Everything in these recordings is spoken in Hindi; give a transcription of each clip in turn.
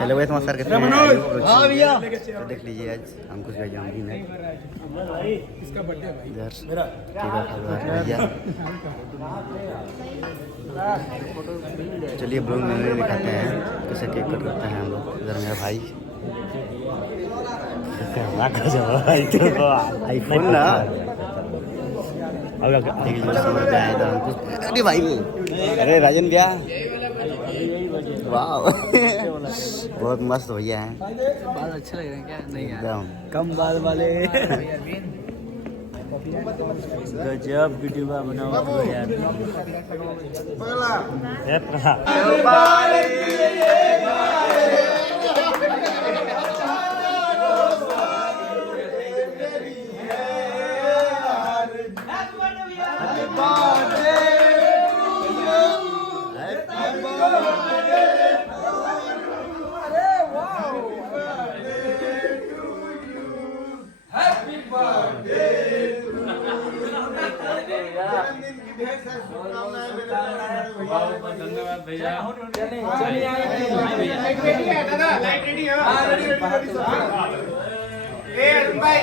हेलो भाई तुम्हारा सर कैसे हैं? हाँ भैया तो देख लीजिए आज अंकुश भाई जन्मदिन है इसका बर्थडे भाई इधर भैया चलिए ब्लॉग में दिखाते हैं कैसे केक कट करते हैं हम लोग। इधर मेरा भाई आईफोन ना अरे भाई अरे राजन भैया वाह बहुत मस्त भैया हैं। बाल अच्छे लग रहे हैं क्या? नहीं यार एकदम कम बाल वाले गजब वीडियो बनाओ यार। धन्यवाद भैया। लाइट रेडी है ए अरुण भाई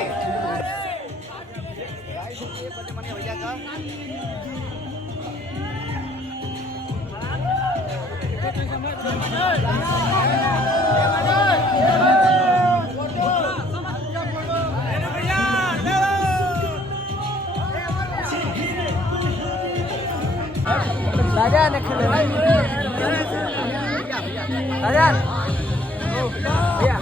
राजा ने खेले राजा भैया